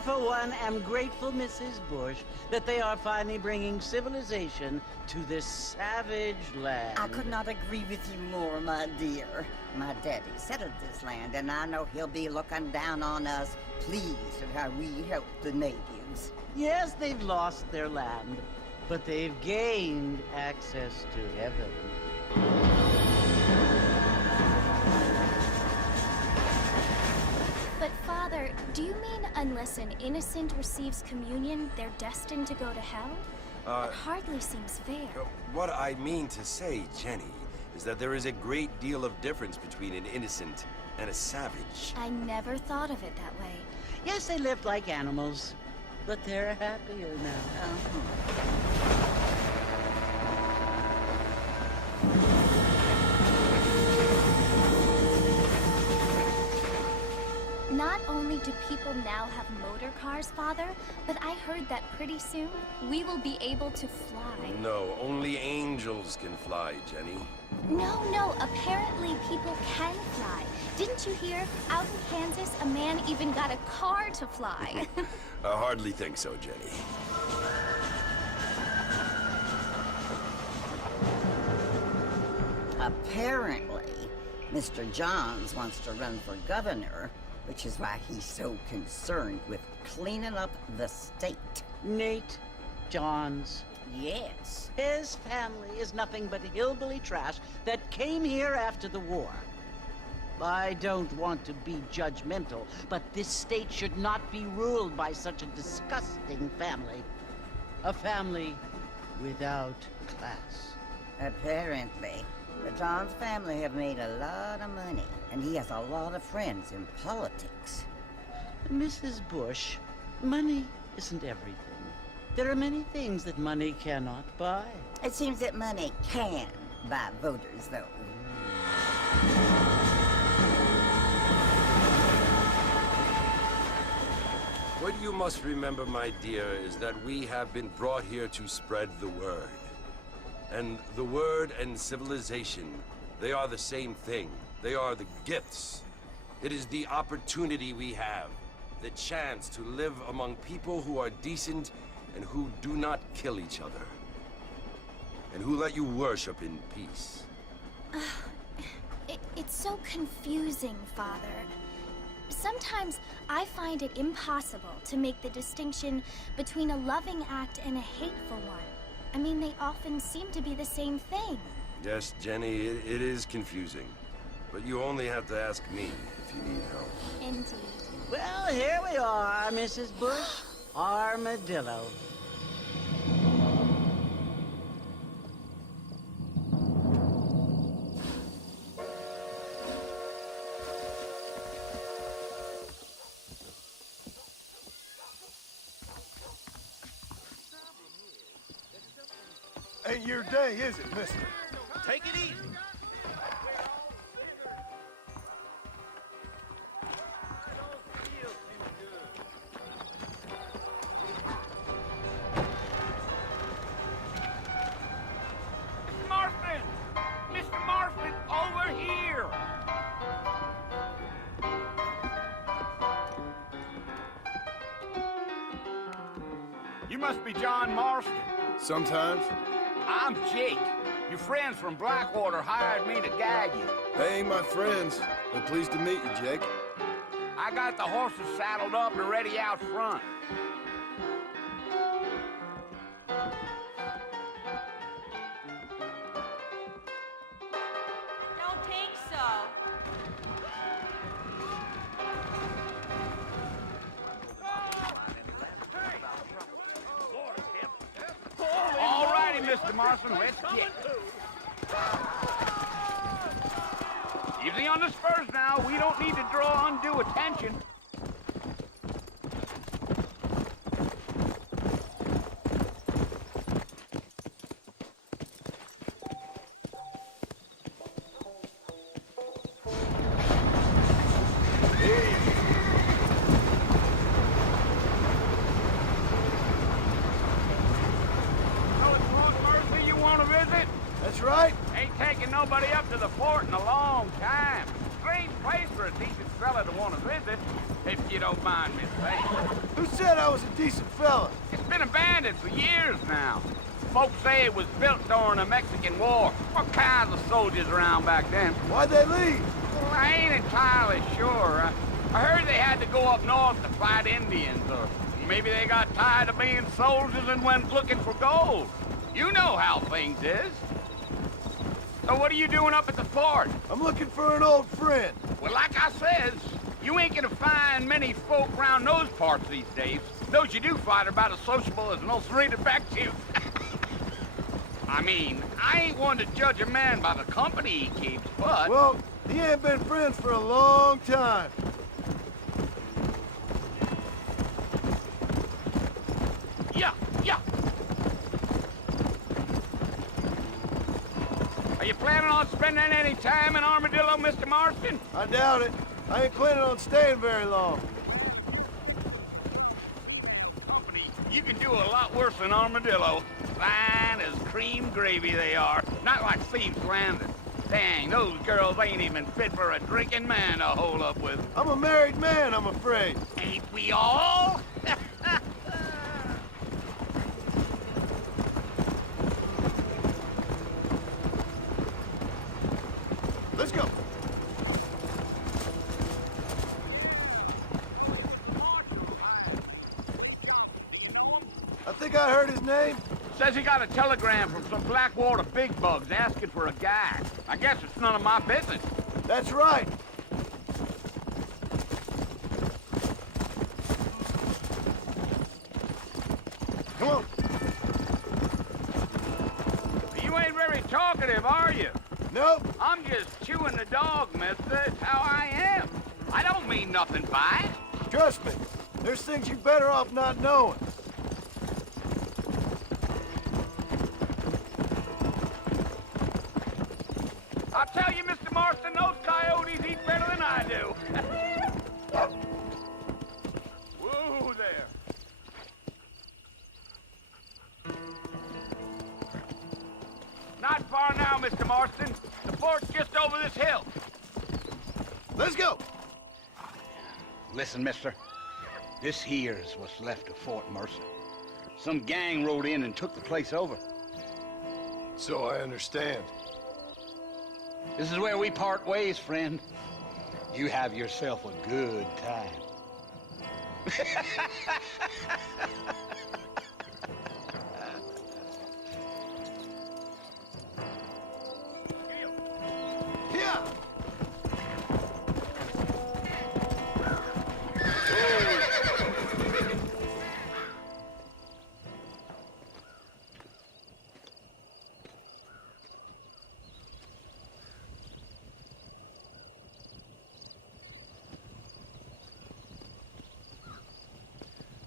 for one, am grateful, Mrs. Bush, that they are finally bringing civilization to this savage land. I could not agree with you more, my dear. My daddy settled this land, and I know he'll be looking down on us, pleased at how we help the natives. Yes, they've lost their land, but they've gained access to heaven. But Father, do you mean unless an innocent receives communion, they're destined to go to hell? That hardly seems fair. What I mean to say, Jenny, is that there is a great deal of difference between an innocent and a savage. I never thought of it that way. Yes, they lived like animals, but they're happier now. Not only do people now have motor cars, Father, but I heard that pretty soon we will be able to fly. No, only angels can fly, Jenny. No, apparently people can fly. Didn't you hear? Out in Kansas, a man even got a car to fly. I hardly think so, Jenny. Apparently, Mr. Johns wants to run for governor, which is why he's so concerned with cleaning up the state. Nate Johns. Yes. His family is nothing but hillbilly trash that came here after the war. I don't want to be judgmental, but this state should not be ruled by such a disgusting family. A family without class. Apparently. The Johns family have made a lot of money, and he has a lot of friends in politics. Mrs. Bush, money isn't everything. There are many things that money cannot buy. It seems that money can buy voters, though. What you must remember, my dear, is that we have been brought here to spread the word. And the word and civilization, they are the same thing. They are the gifts. It is the opportunity we have, the chance to live among people who are decent and who do not kill each other. And who let you worship in peace. It's so confusing, Father. Sometimes I find it impossible to make the distinction between a loving act and a hateful one. I mean, they often seem to be the same thing. Yes, Jenny, it is confusing. But you only have to ask me if you need help. Indeed. Well, here we are, Mrs. Bush. Armadillo. Ain't your day, is it, mister? Take it easy. Marston! Mr. Marston, over here! You must be John Marston. Sometimes. I'm Jake. Your friends from Blackwater hired me to guide you. They ain't my friends, but pleased to meet you, Jake. I got the horses saddled up and ready out front. Don't think so. All righty, Mr. Marston, let's get. Easy on the spurs now. We don't need to draw undue attention. So it's Lord Mercy you want to visit? That's right. Ain't taking nobody up to the fort in a long time. Strange place for a decent fella to want to visit, if you don't mind me saying. Who said I was a decent fella? It's been abandoned for years now. Folks say it was built during the Mexican War. What kinds of soldiers around back then? Why'd they leave? Well, I ain't entirely sure. I heard they had to go up north to fight Indians, or maybe they got tired of being soldiers and went looking for gold. You know how things is. So what are you doing up at the fort? I'm looking for an old friend. Well, like I says, you ain't gonna find many folk around those parts these days. Those you do find are about as sociable as an old serrated back tooth. I mean, I ain't one to judge a man by the company he keeps, but... Well, he ain't been friends for a long time. Yeah. Are you planning on spending any time in Armadillo, Mr. Marston? I doubt it. I ain't planning on staying very long. Company, you can do a lot worse than Armadillo. Fine as cream gravy they are. Not like Thieves Landing. Dang, those girls ain't even fit for a drinking man to hole up with. I'm a married man, I'm afraid. Ain't we all? Let's go. I think I heard his name. Says he got a telegram from some Blackwater big bugs asking for a guide. I guess it's none of my business. That's right. Come on. You ain't very talkative, are you? Nope. I'm just chewing the dog, mister. It's how I am. I don't mean nothing by it. Trust me. There's things you're better off not knowing. I'll tell you, Mr. Marston, those coyotes eat better than I do. Whoa there. Not far now, Mr. Marston. The fort's just over this hill. Let's go. Listen, mister. This here's what's left of Fort Mercer. Some gang rode in and took the place over. So I understand. This is where we part ways, friend. You have yourself a good time. Yeah.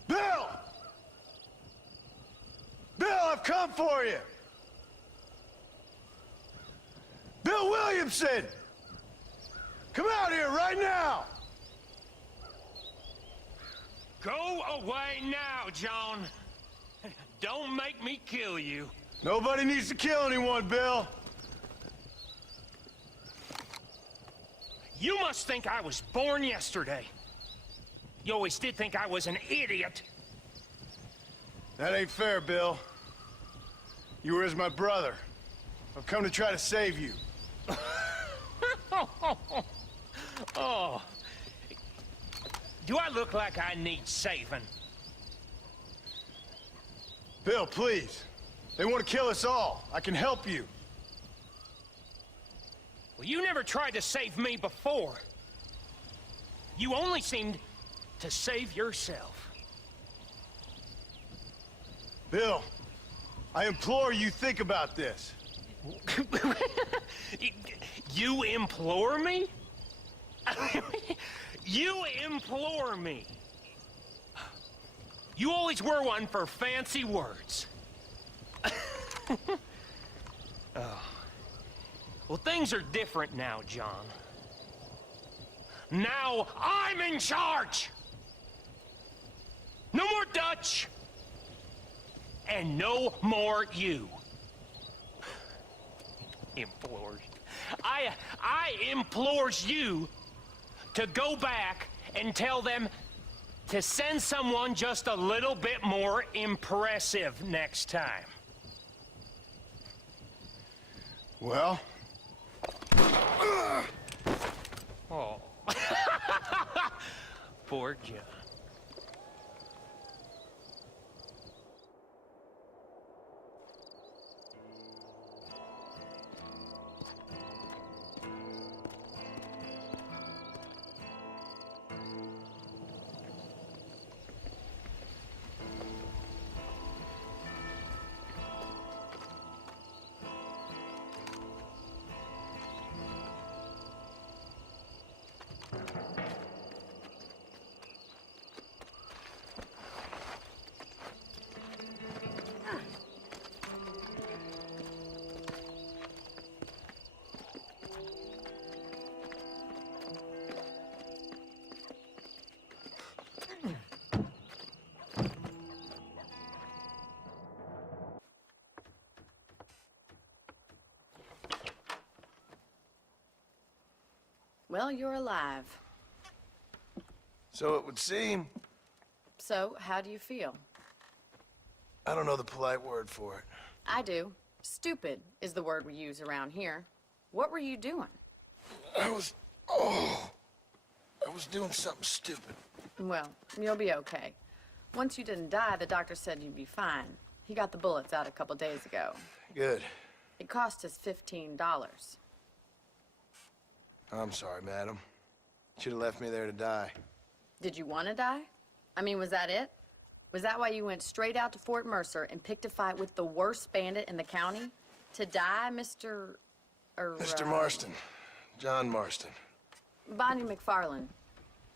Bill! Bill, I've come for you! Bill Williamson! Come out here right now! Go away now, John. Don't make me kill you. Nobody needs to kill anyone, Bill. You must think I was born yesterday. You always did think I was an idiot. That ain't fair, Bill. You were as my brother. I've come to try to save you. Oh. Do I look like I need saving? Bill, please. They want to kill us all. I can help you. Well, you never tried to save me before. You only seemed to save yourself. Bill, I implore you think about this. You implore me? You implore me. You always were one for fancy words. Oh. Well, things are different now, John. Now I'm in charge! No more Dutch! And no more you. Implores. I implores you to go back and tell them to send someone just a little bit more impressive next time. Well? Oh. Poor John. Well, you're alive. So it would seem. So, how do you feel? I don't know the polite word for it. I do. Stupid is the word we use around here. What were you doing? I was doing something stupid. Well, you'll be okay. Once you didn't die, the doctor said you'd be fine. He got the bullets out a couple days ago. Good. It cost us $15. I'm sorry, madam. Should have left me there to die. Did you want to die? I mean, was that it? Was that why you went straight out to Fort Mercer and picked a fight with the worst bandit in the county? To die, Mr. Mr. Marston. John Marston. Bonnie McFarland.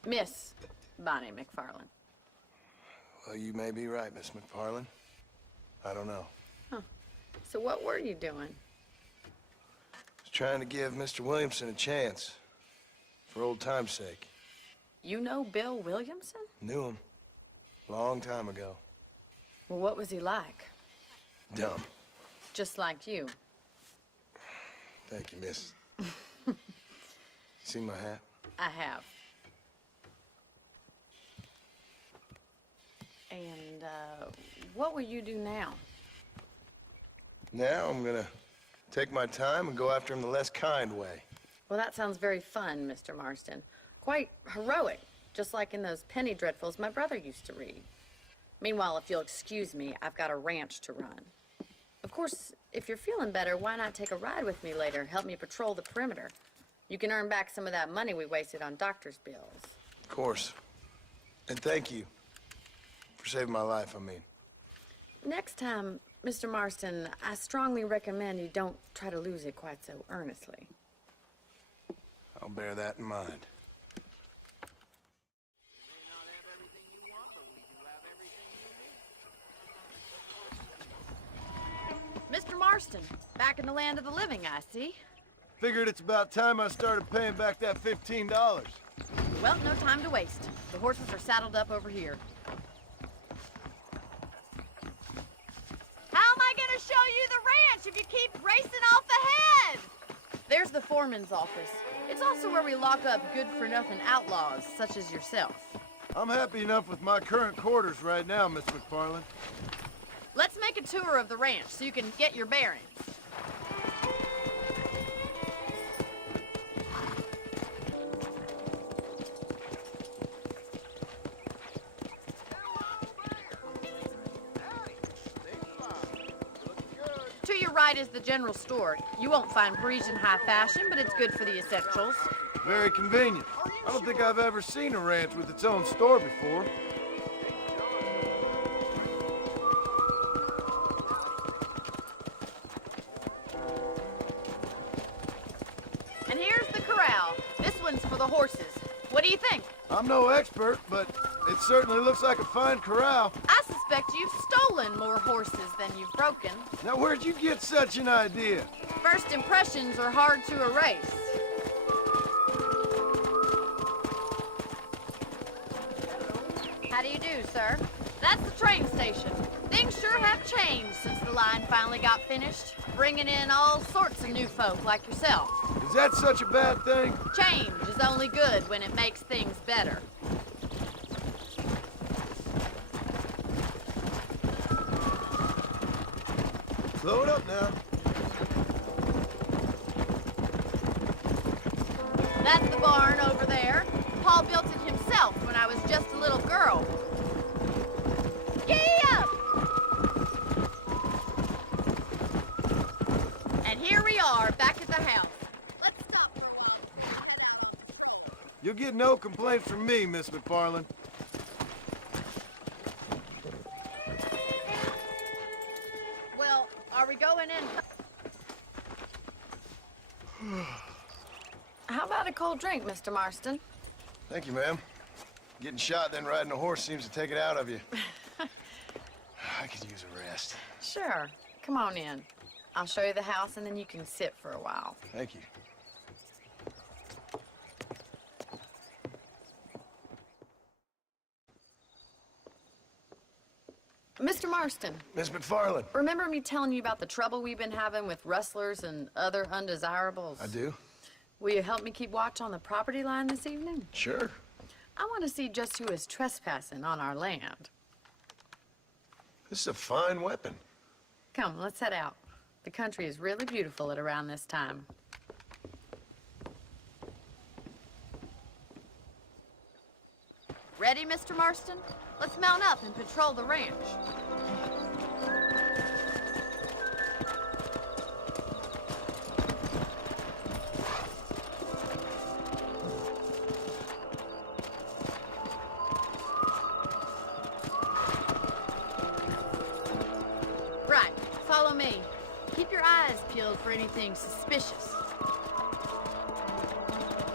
Miss Bonnie McFarland. Well, you may be right, Miss McFarland. I don't know. Huh. So what were you doing? Was trying to give Mr. Williamson a chance. For old time's sake. You know Bill Williamson? Knew him. Long time ago. Well, what was he like? Dumb. Just like you. Thank you, miss. See my hat? I have. And, what will you do now? Now I'm gonna take my time and go after him the less kind way. Well, that sounds very fun, Mr. Marston. Quite heroic, just like in those penny dreadfuls my brother used to read. Meanwhile, if you'll excuse me, I've got a ranch to run. Of course, if you're feeling better, why not take a ride with me later? Help me patrol the perimeter. You can earn back some of that money we wasted on doctor's bills. Of course. And thank you. For saving my life, I mean. Next time, Mr. Marston, I strongly recommend you don't try to lose it quite so earnestly. I'll bear that in mind. Mr. Marston, back in the land of the living, I see. Figured it's about time I started paying back that $15. Well, no time to waste. The horses are saddled up over here. How am I gonna show you the ranch if you keep racing off ahead? There's the foreman's office. It's also where we lock up good-for-nothing outlaws, such as yourself. I'm happy enough with my current quarters right now, Miss McFarland. Let's make a tour of the ranch so you can get your bearings. To your right is the general store. You won't find Parisian high fashion, but it's good for the essentials. Very convenient. I don't think I've ever seen a ranch with its own store before. And here's the corral. This one's for the horses. What do you think? I'm no expert, but it certainly looks like a fine corral. I suspect you've stolen more horses than you've broken. Now, where'd you get such an idea? First impressions are hard to erase. How do you do, sir? That's the train station. Things sure have changed since the line finally got finished, bringing in all sorts of new folk like yourself. Is that such a bad thing? Change is only good when it makes things better. Slow it up now. That's the barn over there. Paul built it himself when I was just a little girl. Giddy up! And here we are, back at the house. Let's stop for a while. You'll get no complaints from me, Miss McFarland. Well, are we going in? How about a cold drink, Mr. Marston? Thank you, ma'am. Getting shot, then riding a horse seems to take it out of you. I could use a rest. Sure. Come on in. I'll show you the house, and then you can sit for a while. Thank you. Mr. Marston, Miss McFarland. remember me telling you about the trouble we've been having with rustlers and other undesirables? I do. Will you help me keep watch on the property line this evening? Sure. I want to see just who is trespassing on our land. This is a fine weapon. Come, let's head out. The country is really beautiful at around this time. Ready, Mr. Marston? Let's mount up and patrol the ranch. Right, follow me. Keep your eyes peeled for anything suspicious.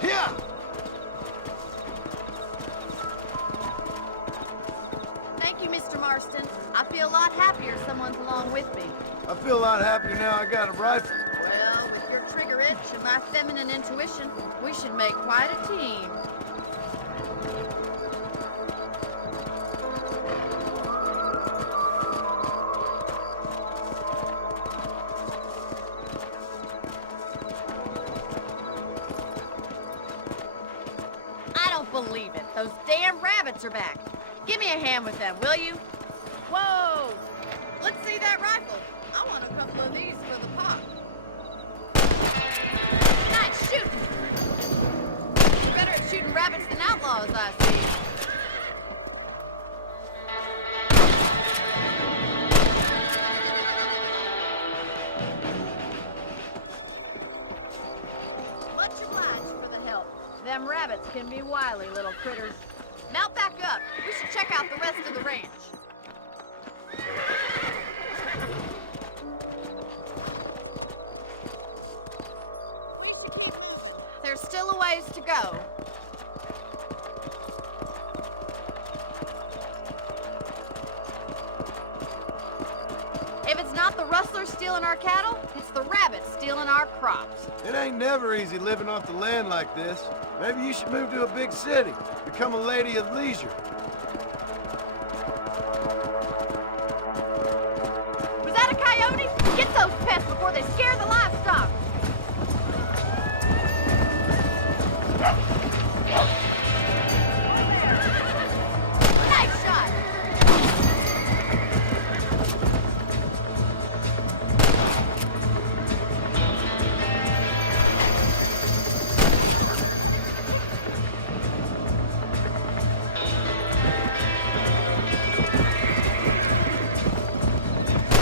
Here! Thank you, Mr. Marston. I feel a lot happier someone's along with me. I feel a lot happier now I got a rifle. Well, with your trigger itch and my feminine intuition, we should make quite a team. I don't believe it. Those damn rabbits are back. Give me a hand with them, will you? Whoa! Let's see that rifle. I want a couple of these for the pot. Nice shooting. You're better at shooting rabbits than outlaws, I see. Much obliged for the help. Them rabbits can be wily little critters. Mount back up. We should check out the rest of the ranch. There's still a ways to go. If it's not the rustlers stealing our cattle, it's the rabbits stealing our crops. It ain't never easy living off the land like this. Maybe you should move to a big city. Become a lady of leisure. Was that a coyote? Get those pests before they scare the livestock. Nice shot.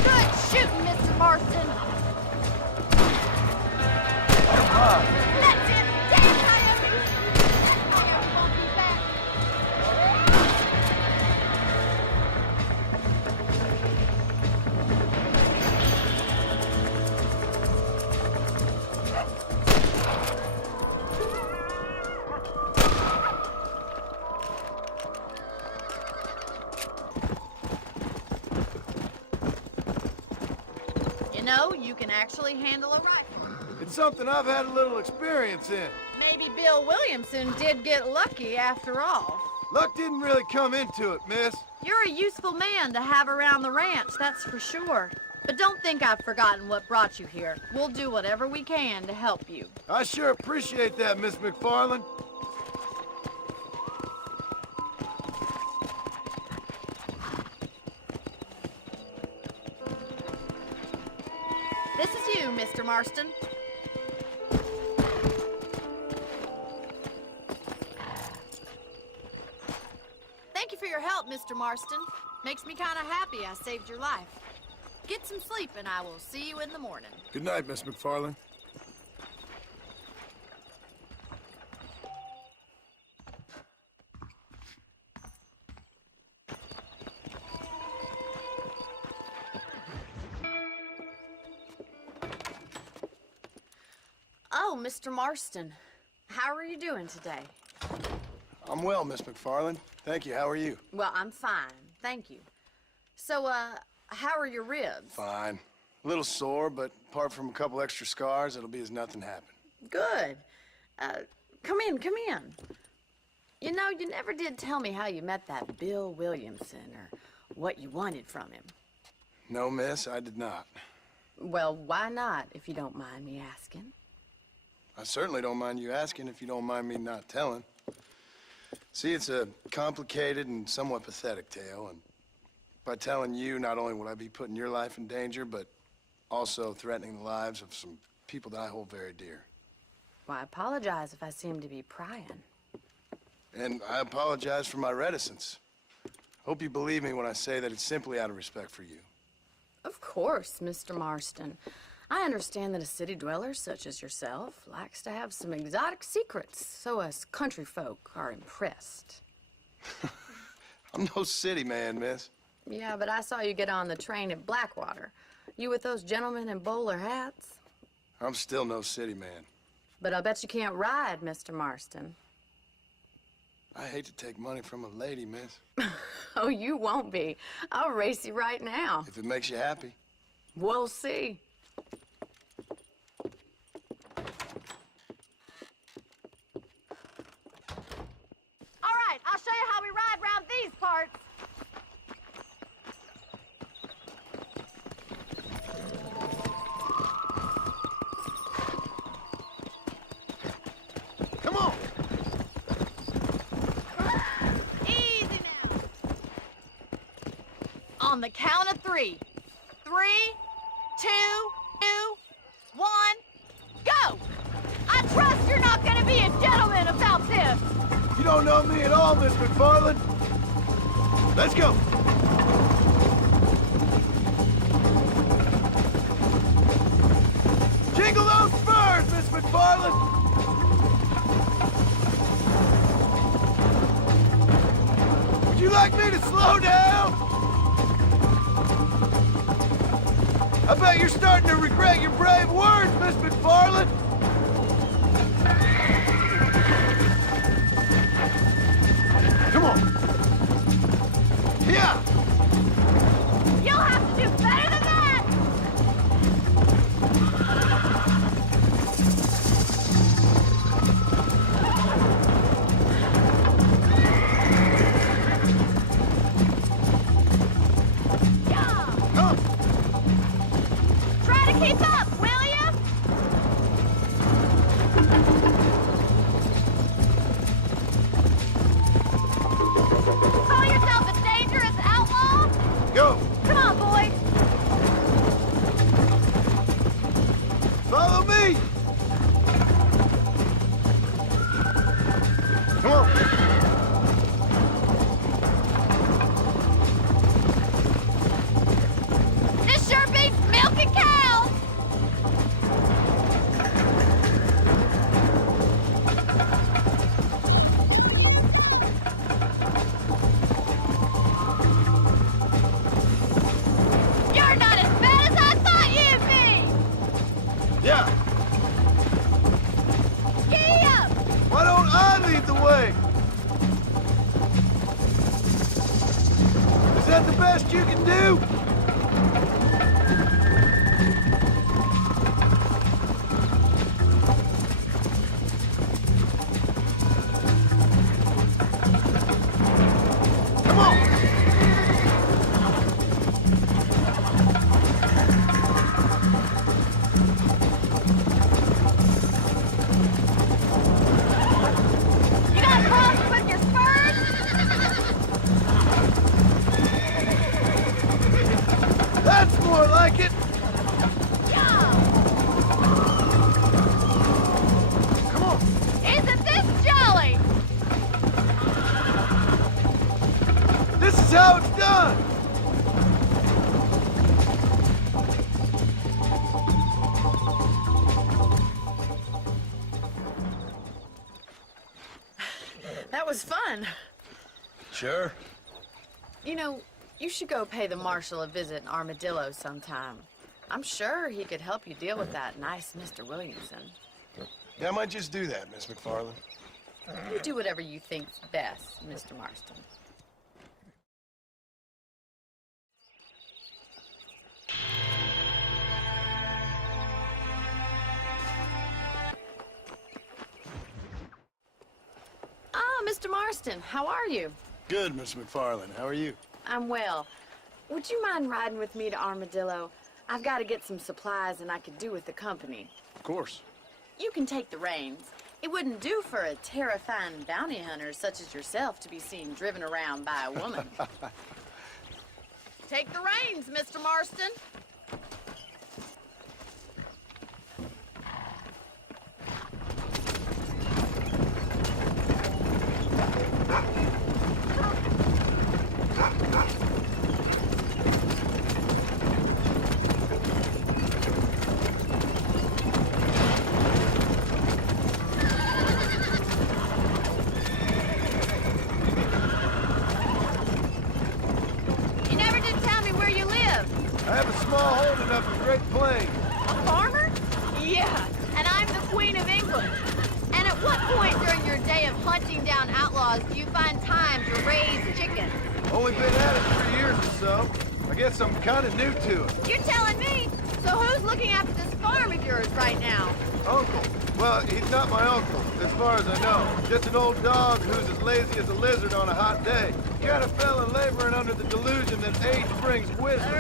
Good shooting, Mr. Marston. That's it. Damn coyote. That coyote won't be back. You know, you can actually handle a rifle. It's something I've had a little experience in. Maybe Bill Williamson did get lucky after all. Luck didn't really come into it, miss. You're a useful man to have around the ranch, that's for sure. But don't think I've forgotten what brought you here. We'll do whatever we can to help you. I sure appreciate that, Miss McFarland. This is you, Mr. Marston. Thank you for your help, Mr. Marston. Makes me kind of happy I saved your life. Get some sleep and I will see you in the morning. Good night, Miss McFarland. Oh, Mr. Marston. How are you doing today? I'm well, Miss McFarland. Thank you. How are you? Well, I'm fine. Thank you. So, how are your ribs? Fine. A little sore, but apart from a couple extra scars, it'll be as nothing happened. Good. Come in, come in. You know, you never did tell me how you met that Bill Williamson or what you wanted from him. No, miss, I did not. Well, why not, if you don't mind me asking? I certainly don't mind you asking if you don't mind me not telling. See, it's a complicated and somewhat pathetic tale, and by telling you, not only would I be putting your life in danger, but also threatening the lives of some people that I hold very dear. Well, I apologize if I seem to be prying. And I apologize for my reticence. Hope you believe me when I say that it's simply out of respect for you. Of course, Mr. Marston. I understand that a city dweller such as yourself likes to have some exotic secrets, so us country folk are impressed. I'm no city man, miss. Yeah, but I saw you get on the train at Blackwater. You with those gentlemen in bowler hats? I'm still no city man. But I'll bet you can't ride, Mr. Marston. I hate to take money from a lady, miss. Oh, you won't be. I'll race you right now. If it makes you happy. We'll see. All right, I'll show you how we ride around these parts. Come on! Easy now. On the count of 3. 3, 2, 1, go! I trust you're not gonna be a gentleman about this. You don't know me at all, Miss McFarland. Let's go. Jingle those spurs, Miss McFarland. Would you like me to slow down? I bet you're starting to regret your brave words, Miss McFarland. Come on. Yeah. You'll have to do better than that. Yeah. Come. Try to keep up, will ya? Call yourself a dangerous outlaw? Go. Come on, boys. Follow me. Come on. This sure beats milking cows. You're not as bad as I thought you'd be. Yeah. Giddy up. Why don't I lead the way? Is that the best you can do? Come on. like it? Come on. Isn't this jolly? This is how it's done. That was fun. Sure. You know, you should go pay the marshal a visit in Armadillo sometime. I'm sure he could help you deal with that nice Mr. Williamson. Yeah, I might just do that, Miss McFarland. You do whatever you think's best, Mr. Marston. Ah, Mr. Marston, how are you? Good, Miss McFarland. How are you? I'm well. Would you mind riding with me to Armadillo? I've got to get some supplies and I could do with the company. Of course. You can take the reins. It wouldn't do for a terrifying bounty hunter such as yourself to be seen driven around by a woman. Take the reins, Mr. Marston. You never did tell me where you live. I have a small holding up in Great Plains. A farmer? Yeah, and I'm the Queen of England. And at what point during your day of hunting down outlaws do you find time to raise chickens? Only been at it 3 years or so. I guess I'm kind of new to it. You're telling me? So who's looking after this farm of yours right now? Uncle. Well, he's not my uncle, as far as I know. Just an old dog who's as lazy as a lizard on a hot day. Kind of fella laboring under the delusion that age brings wisdom.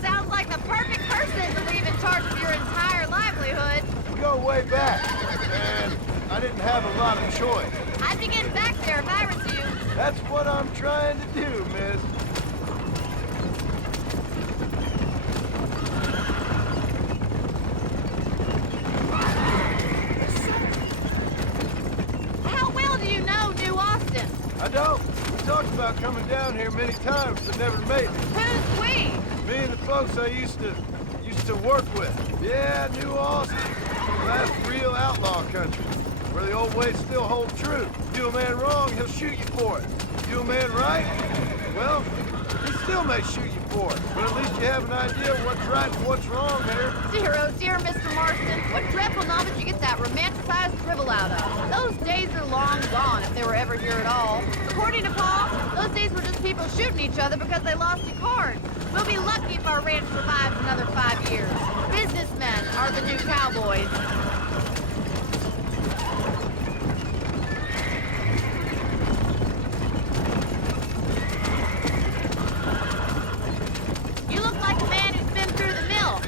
Sounds like the perfect person to leave in charge of your entire livelihood. We go way back, and I didn't have a lot of choice. I'd be getting back there if I was you. That's what I'm trying to do, miss. How well do you know New Austin? I don't. We talked about coming down here many times, but never made it. Who's we? Me and the folks I used to work with. Yeah, New Austin. Last real outlaw country, where the old ways still hold true. Do a man wrong, he'll shoot you for it. Do a man right, well, he still may shoot you for it. But at least you have an idea of what's right and what's wrong there. Dear, oh dear, Mr. Marston. What dreadful novel did you get that romanticized dribble out of? Those days are long gone, if they were ever here at all. According to Paul, those days were just people shooting each other because they lost at cards. We'll be lucky if our ranch survives another 5 years. Businessmen are the new cowboys. You look like a man who's been through the mill.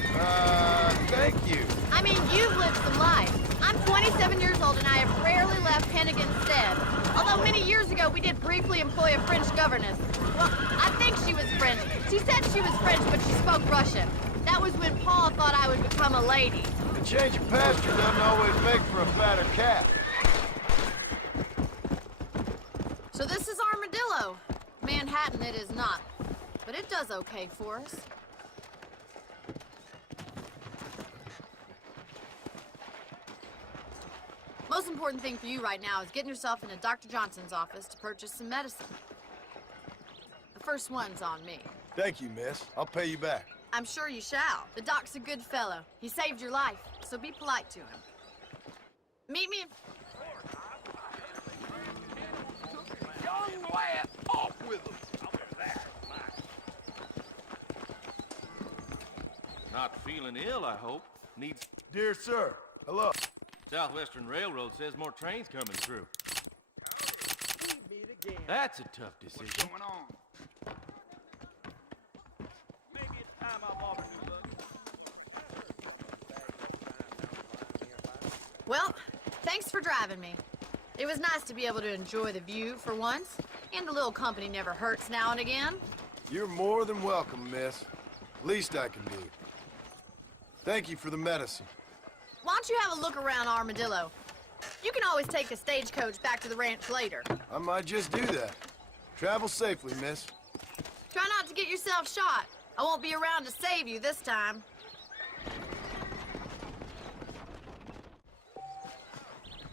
Thank you. I mean, you've lived some life. I'm 27 years old and I have rarely left Hennigan's stead. Although many years ago we did briefly employ a French governess. Well, I think she was French. She said she was French, but she spoke Russian. That was when Paul thought I would become a lady. A change of pasture doesn't always make for a fatter calf. So this is Armadillo. Manhattan it is not, but it does okay for us. Most important thing for you right now is getting yourself into Dr. Johnson's office to purchase some medicine. The first one's on me. Thank you, miss. I'll pay you back. I'm sure you shall. The doc's a good fellow. He saved your life, so be polite to him. Meet me. Young lad, off with them. Not feeling ill, I hope. Needs... Dear sir, hello. Southwestern Railroad says more trains coming through. That's a tough decision. What's going on? Maybe it's time I walk Well, thanks for driving me. It was nice to be able to enjoy the view for once, and a little company never hurts now and again. You're more than welcome, miss. Least I can do. Thank you for the medicine. Why don't you have a look around Armadillo? You can always take a stagecoach back to the ranch later. I might just do that. Travel safely, miss. Try not to get yourself shot. I won't be around to save you this time.